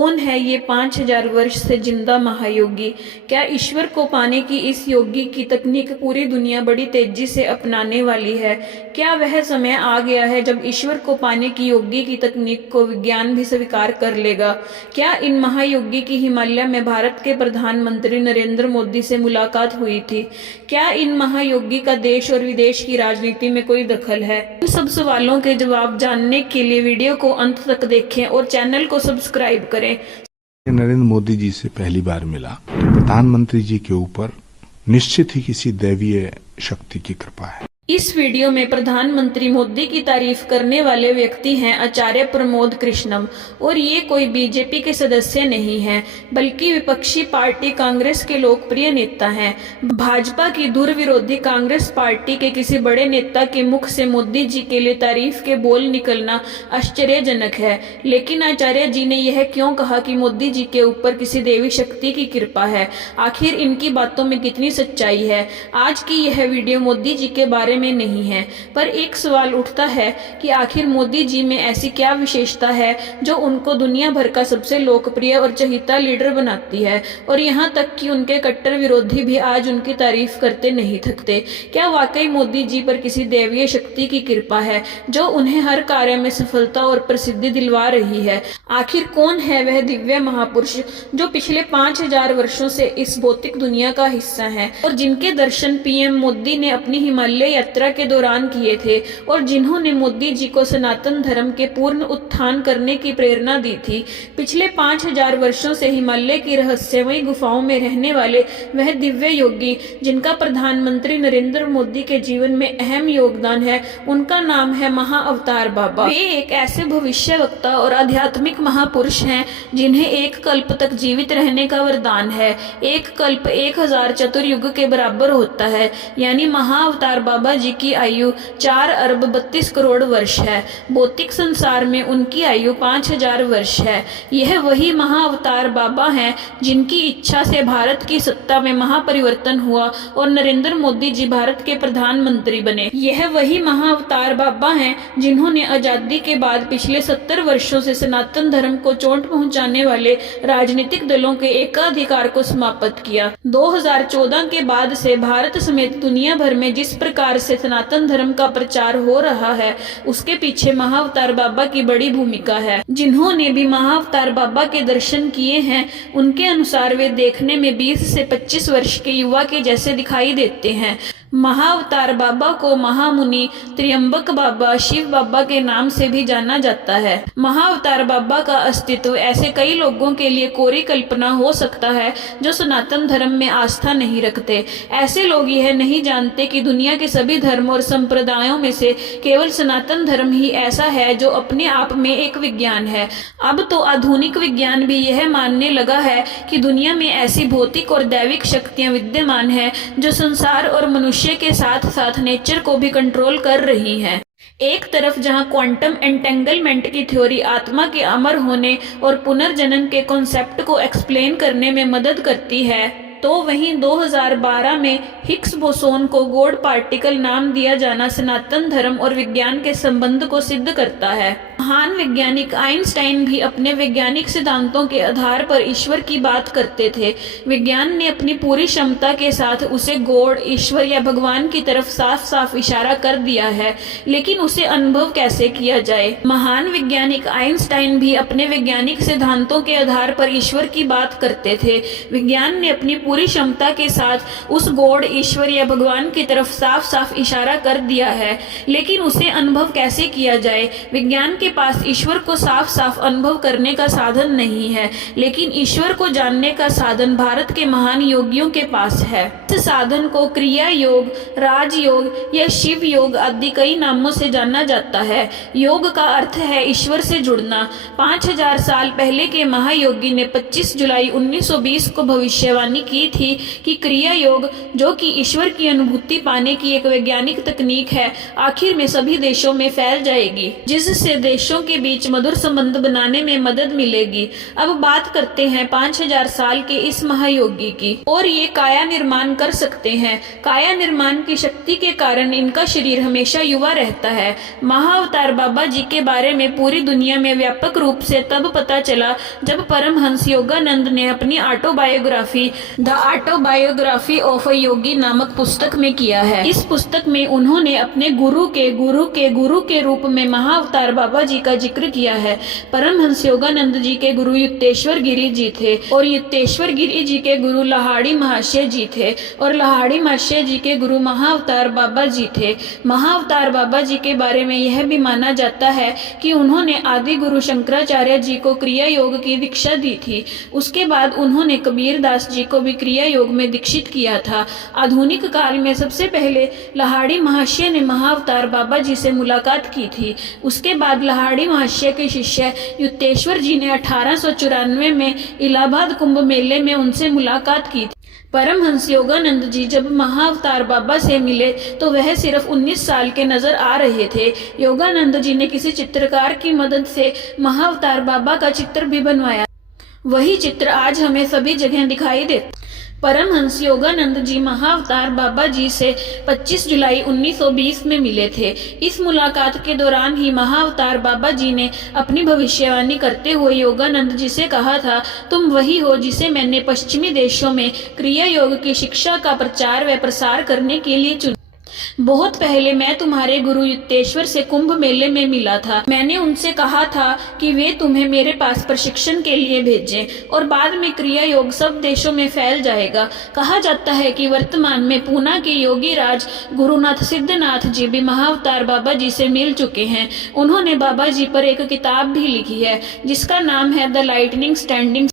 कौन है ये 5000 वर्ष से जिंदा महायोगी? क्या ईश्वर को पाने की इस योगी की तकनीक पूरी दुनिया बड़ी तेजी से अपनाने वाली है? क्या वह समय आ गया है जब ईश्वर को पाने की योगी की तकनीक को विज्ञान भी स्वीकार कर लेगा? क्या इन महायोगी की हिमालय में भारत के प्रधानमंत्री नरेंद्र मोदी से मुलाकात हुई थी? क्या इन महायोगी का देश और विदेश की राजनीति में कोई दखल है? इन सब सवालों के जवाब जानने के लिए वीडियो को अंत तक देखें और चैनल को सब्सक्राइब करें। नरेंद्र मोदी जी से पहली बार मिला तो प्रधानमंत्री जी के ऊपर निश्चित ही किसी दैवीय शक्ति की कृपा है। इस वीडियो में प्रधानमंत्री मोदी की तारीफ करने वाले व्यक्ति हैं आचार्य प्रमोद कृष्णम, और ये कोई बीजेपी के सदस्य नहीं हैं, बल्कि विपक्षी पार्टी कांग्रेस के लोकप्रिय नेता हैं। भाजपा की दूर विरोधी कांग्रेस पार्टी के किसी बड़े नेता के मुख से मोदी जी के लिए तारीफ के बोल निकलना आश्चर्यजनक है। लेकिन आचार्य जी ने यह क्यों कहा कि मोदी जी के ऊपर किसी देवी शक्ति की कृपा है? आखिर इनकी बातों में कितनी सच्चाई है? आज की यह वीडियो मोदी जी के बारे में नहीं है, पर एक सवाल उठता है कि आखिर मोदी जी में ऐसी क्या विशेषता है जो उनको दुनिया भर का सबसे लोकप्रिय और चहीता लीडर बनाती है, और यहाँ तक कि उनके कट्टर विरोधी भी आज उनकी तारीफ करते नहीं थकते। क्या वाकई मोदी जी पर किसी दैवीय शक्ति की कृपा है जो उन्हें हर कार्य में सफलता और प्रसिद्धि दिलवा रही है? आखिर कौन है वह दिव्य महापुरुष जो पिछले 5000 वर्षों से इस भौतिक दुनिया का हिस्सा है और जिनके दर्शन पीएम मोदी ने अपनी हिमालय यात्रा के दौरान किए थे, और जिन्होंने मोदी जी को सनातन धर्म के पूर्ण उत्थान करने की प्रेरणा दी थी? पिछले 5000 वर्षों से हिमालय की रहस्यमयी गुफाओं में रहने वाले वह दिव्य योगी जिनका प्रधानमंत्री नरेंद्र मोदी के जीवन में अहम योगदान है, उनका नाम है महाअवतार बाबा। वे एक ऐसे भविष्यवक्ता और आध्यात्मिक महापुरुष हैं जिन्हें एक कल्प तक जीवित रहने का वरदान है। एक कल्प 1000 चतुर्युग के बराबर होता है, यानी महाअवतार बाबा जी की आयु 4 अरब 32 करोड़ वर्ष है। भौतिक संसार में उनकी आयु 5000 वर्ष है। यह वही महाअवतार बाबा हैं जिनकी इच्छा से भारत की सत्ता में महापरिवर्तन हुआ और नरेंद्र मोदी जी भारत के प्रधानमंत्री बने। यह वही महाअवतार बाबा हैं जिन्होंने आजादी के बाद पिछले 70 वर्षों से सनातन धर्म को चोट पहुंचाने वाले राजनीतिक दलों के एकाधिकार को समाप्त किया। 2014 के बाद से भारत समेत दुनिया भर में जिस प्रकार से सनातन धर्म का प्रचार हो रहा है, उसके पीछे महाअवतार बाबा की बड़ी भूमिका है। जिन्होंने भी महाअवतार बाबा के दर्शन किए हैं, उनके अनुसार वे देखने में 20 से 25 वर्ष के युवा के जैसे दिखाई देते हैं। महाअवतार बाबा को महामुनि, त्र्यंबक बाबा, शिव बाबा के नाम से भी जाना जाता है। महाअवतार बाबा का अस्तित्व ऐसे कई लोगों के लिए कोरी कल्पना हो सकता है जो सनातन धर्म में आस्था नहीं रखते। ऐसे लोग यह नहीं जानते कि दुनिया के सभी धर्म और संप्रदायों में से केवल सनातन धर्म ही ऐसा है जो अपने आप में एक विज्ञान है। अब तो आधुनिक विज्ञान भी यह मानने लगा है कि दुनिया में ऐसी भौतिक और दैविक शक्तियां विद्यमान है जो संसार और मनुष्य के साथ साथ नेचर को भी कंट्रोल कर रही हैं। एक तरफ जहां क्वांटम एंटेंगलमेंट की थ्योरी आत्मा के अमर होने और पुनर्जनन के कॉन्सेप्ट को एक्सप्लेन करने में मदद करती है, तो वहीं 2012 में हिग्स बोसोन को गॉड पार्टिकल नाम दिया जाना सनातन धर्म और विज्ञान के संबंध को सिद्ध करता है। महान वैज्ञानिक आइंस्टाइन भी अपने वैज्ञानिक सिद्धांतों के आधार पर ईश्वर की बात करते थे। विज्ञान ने अपनी पूरी क्षमता के साथ उसे गॉड, ईश्वर या भगवान की तरफ साफ साफ इशारा कर दिया है, लेकिन उसे अनुभव कैसे किया जाए? महान वैज्ञानिक आइंस्टाइन भी अपने वैज्ञानिक सिद्धांतों के आधार पर ईश्वर की बात करते थे। विज्ञान ने अपनी पूरी क्षमता के साथ उस गॉड, ईश्वर या भगवान की तरफ साफ साफ इशारा कर दिया है, लेकिन उसे अनुभव कैसे किया जाए? विज्ञान के पास ईश्वर को साफ साफ अनुभव करने का साधन नहीं है, लेकिन ईश्वर को जानने का साधन भारत के महान योगियों के पास है। इस साधन को क्रिया योग, राजयोग या शिव योग आदि कई नामों से जाना जाता है। योग का अर्थ है ईश्वर से जुड़ना। 5000 साल पहले के महायोगी ने 25 जुलाई 1920 को भविष्यवाणी की की थी कि क्रिया योग, जो कि ईश्वर की अनुभूति पाने की एक वैज्ञानिक तकनीक है, आखिर में सभी देशों में फैल जाएगी, जिससे देशों के बीच मधुर संबंध बनाने में मदद मिलेगी। अब बात करते हैं 5000 साल के इस महायोगी की। और ये काया निर्माण कर सकते हैं। काया निर्माण की शक्ति के कारण इनका शरीर हमेशा युवा रहता है। महाअवतार बाबा जी के बारे में पूरी दुनिया में व्यापक रूप से तब पता चला जब परमहंस योगानंद ने अपनी autobiography the autobiography of a yogi नामक पुस्तक में किया है। इस पुस्तक में उन्होंने अपने गुरु के रूप में महाअवतार बाबा जी का जिक्र किया है। परमहंस योगानंद जी के गुरु युक्तेश्वर गिरी जी थे और युक्तेश्वर गिरी जी के गुरु लाहाड़ी महाशय जी थे और लाहाड़ी महाशय जी के गुरु महाअवतार बाबा जी थे। महाअवतार बाबा जी के बारे में यह भी माना जाता है कि उन्होंने आदि गुरु शंकराचार्य जी को क्रिया योग की दीक्षा दी थी। उसके बाद उन्होंने कबीर दास जी को भी क्रिया योग में दीक्षित किया था। आधुनिक काल में सबसे पहले लाहाड़ी महाशय ने महाअवतार बाबा जी से मुलाकात की थी। उसके बाद लाहाड़ी महाशय के शिष्य युक्तेश्वर जी ने 1894 में इलाहाबाद कुंभ मेले में उनसे मुलाकात की थी। परमहंस योगानंद जी जब महाअवतार बाबा से मिले तो वह सिर्फ 19 साल के नजर आ रहे थे। योगानंद जी ने किसी चित्रकार की मदद से महाअवतार बाबा का चित्र भी बनवाया। वही चित्र आज हमें सभी जगह दिखाई देता। परमहंस योगानंद जी महाअवतार बाबा जी से 25 जुलाई 1920 में मिले थे। इस मुलाकात के दौरान ही महाअवतार बाबा जी ने अपनी भविष्यवाणी करते हुए योगानंद जी से कहा था, तुम वही हो जिसे मैंने पश्चिमी देशों में क्रिया योग की शिक्षा का प्रचार व प्रसार करने के लिए चुना। बहुत पहले मैं तुम्हारे गुरु युक्तेश्वर से कुंभ मेले में मिला था। मैंने उनसे कहा था कि वे तुम्हें मेरे पास प्रशिक्षण के लिए भेजें और बाद में क्रिया योग सब देशों में फैल जाएगा। कहा जाता है कि वर्तमान में पूना के योगी राज गुरुनाथ सिद्धनाथ जी भी महाअवतार बाबा जी से मिल चुके हैं। उन्होंने बाबा जी पर एक किताब भी लिखी है जिसका नाम है द लाइटनिंग स्टैंडिंग।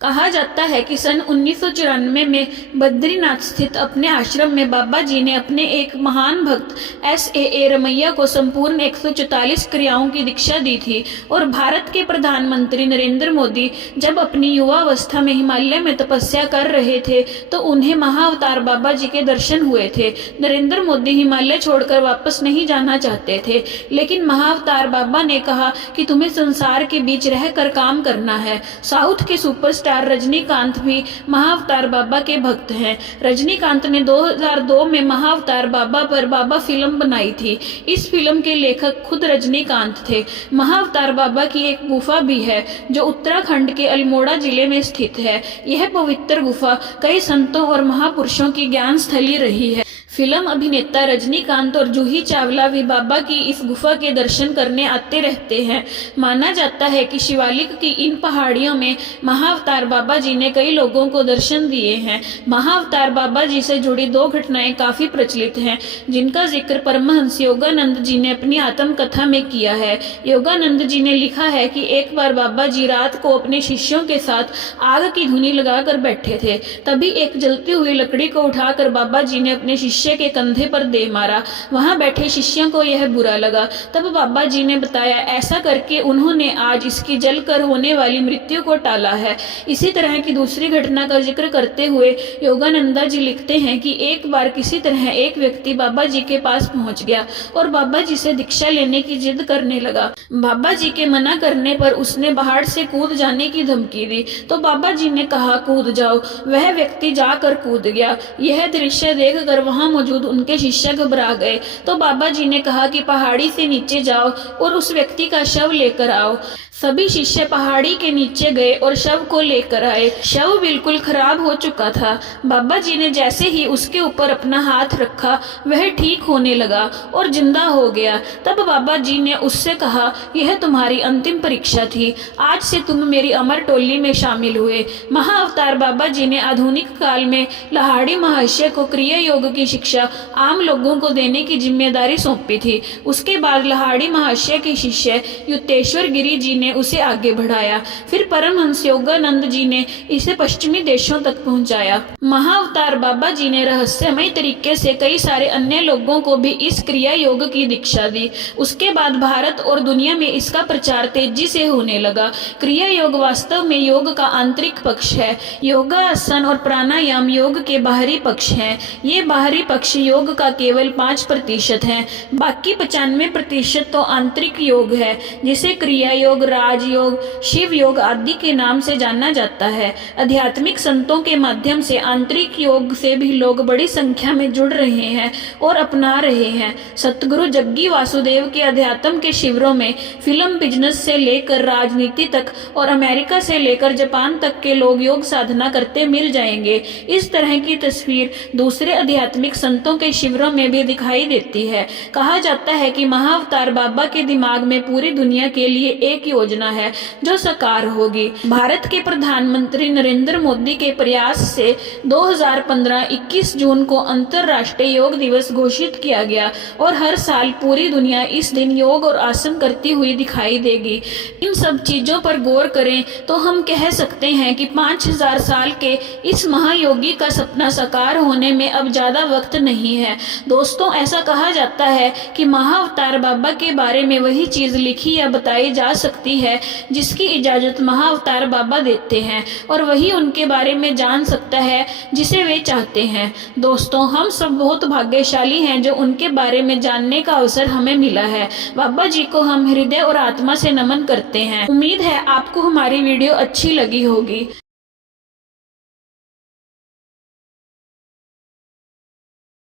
कहा जाता है कि सन 1994 में बद्रीनाथ स्थित अपने आश्रम में बाबा जी ने अपने एक महान भक्त S.A.A. रमैया को संपूर्ण 144 क्रियाओं की दीक्षा दी थी। और भारत के प्रधानमंत्री नरेंद्र मोदी जब अपनी युवावस्था में हिमालय में तपस्या कर रहे थे तो उन्हें महाअवतार बाबा जी के दर्शन हुए थे। नरेंद्र मोदी हिमालय छोड़कर वापस नहीं जाना चाहते थे, लेकिन महाअवतार बाबा ने कहा कि तुम्हें संसार के बीच रहकर काम करना है। साउथ के सुपरस्टार रजनीकांत भी महाअवतार बाबा के भक्त हैं। रजनीकांत ने 2002 में महाअवतार बाबा पर बाबा फिल्म बनाई थी। इस फिल्म के लेखक खुद रजनीकांत थे। महाअवतार बाबा की एक गुफा भी है जो उत्तराखंड के अल्मोड़ा जिले में स्थित है। यह पवित्र गुफा कई संतों और महापुरुषों की ज्ञान स्थली रही है। फिल्म अभिनेता रजनीकांत और जूही चावला भी बाबा की इस गुफा के दर्शन करने आते रहते हैं। माना जाता है कि शिवालिक की इन पहाड़ियों में महाअवतार बाबा जी ने कई लोगों को दर्शन दिए हैं। महाअवतार बाबा जी से जुड़ी 2 घटनाएं काफी प्रचलित हैं, जिनका जिक्र परमहंस योगानंद जी ने अपनी आत्मकथा में किया है। योगानंद जी ने लिखा है कि एक बार बाबा जी रात को अपने शिष्यों के साथ आग की धुनी लगाकर बैठे थे। तभी एक जलती हुई लकड़ी को उठाकर बाबा जी ने अपने शिष्य के कंधे पर दे मारा। वहां बैठे शिष्यों को यह बुरा लगा। तब बाबा जी ने बताया, ऐसा करके उन्होंने आज इसकी जलकर होने वाली मृत्यु को टाला है। इसी तरह की दूसरी घटना का जिक्र करते हुए योगानंदा जी लिखते हैं कि एक बार किसी तरह एक व्यक्ति बाबा जी के पास पहुंच गया और बाबा जी से दीक्षा लेने की जिद करने लगा। बाबा जी के मना करने पर उसने पहाड़ से कूद जाने की धमकी दी तो बाबा जी ने कहा, कूद जाओ। वह व्यक्ति जाकर कूद गया। यह दृश्य देखकर वहां मौजूद उनके शिष्य घबरा गए तो बाबा जी ने कहा कि पहाड़ी से नीचे जाओ और उस व्यक्ति का शव लेकर आओ। सभी शिष्य पहाड़ी के नीचे गए और शव को लेकर आए। शव बिल्कुल खराब हो चुका था। बाबा जी ने जैसे ही उसके ऊपर अपना हाथ रखा वह ठीक होने लगा और जिंदा हो गया। तब बाबा जी ने उससे कहा, यह तुम्हारी अंतिम परीक्षा थी, आज से तुम मेरी अमर टोली में शामिल हुए। महाअवतार बाबा जी ने आधुनिक काल में लाहाड़ी महाशय को क्रिया योग की शिक्षा आम लोगों को देने की जिम्मेदारी सौंपी थी। उसके बाद लाहाड़ी महाशय के शिष्य युक्तेश्वर गिरी जी ने ने उसे आगे बढ़ाया। फिर परमहंस योगानंद जी ने इसे पश्चिमी देशों तक पहुंचाया। महाअवतार बाबा जी ने रहस्यमय तरीके से कई सारे अन्य लोगों को भी इस क्रिया योग की दीक्षा दी। उसके बाद भारत और दुनिया में इसका प्रचार तेजी से होने लगा। क्रिया योग वास्तव में योग का आंतरिक पक्ष है। योगासन और प्राणायाम योग के बाहरी पक्ष हैं। ये बाहरी पक्ष योग का केवल 5% है, बाकी 95% तो आंतरिक योग है, जिसे क्रिया योग, राजयोग, शिव योग आदि के नाम से जाना जाता है। आध्यात्मिक संतों के माध्यम से आंतरिक योग से भी लोग बड़ी संख्या में जुड़ रहे हैं और अपना रहे हैं। सतगुरु जग्गी वासुदेव के अध्यात्म के शिविरों में फिल्म बिजनेस से लेकर राजनीति तक और अमेरिका से लेकर जापान तक के लोग योग साधना करते मिल जाएंगे। इस तरह की तस्वीर दूसरे आध्यात्मिक संतों के शिविरों में भी दिखाई देती है। कहा जाता है कि महाअवतार बाबा के दिमाग में पूरी दुनिया के लिए एक योजना है जो साकार होगी। भारत के प्रधानमंत्री नरेंद्र मोदी के प्रयास से 2015 21 जून को अंतर्राष्ट्रीय योग दिवस घोषित किया गया और हर साल पूरी दुनिया इस दिन योग और आसन करती हुई दिखाई देगी। इन सब चीजों पर गौर करें तो हम कह सकते हैं कि 5000 साल के इस महायोगी का सपना साकार होने में अब ज्यादा वक्त नहीं है। दोस्तों, ऐसा कहा जाता है कि महाअवतार बाबा के बारे में वही चीज लिखी या बताई जा सकती है जिसकी इजाजत महाअवतार बाबा देते हैं, और वही उनके बारे में जान सकता है जिसे वे चाहते हैं। दोस्तों, हम सब बहुत भाग्यशाली हैं जो उनके बारे में जानने का अवसर हमें मिला है। बाबा जी को हम हृदय और आत्मा से नमन करते हैं। उम्मीद है आपको हमारी वीडियो अच्छी लगी होगी।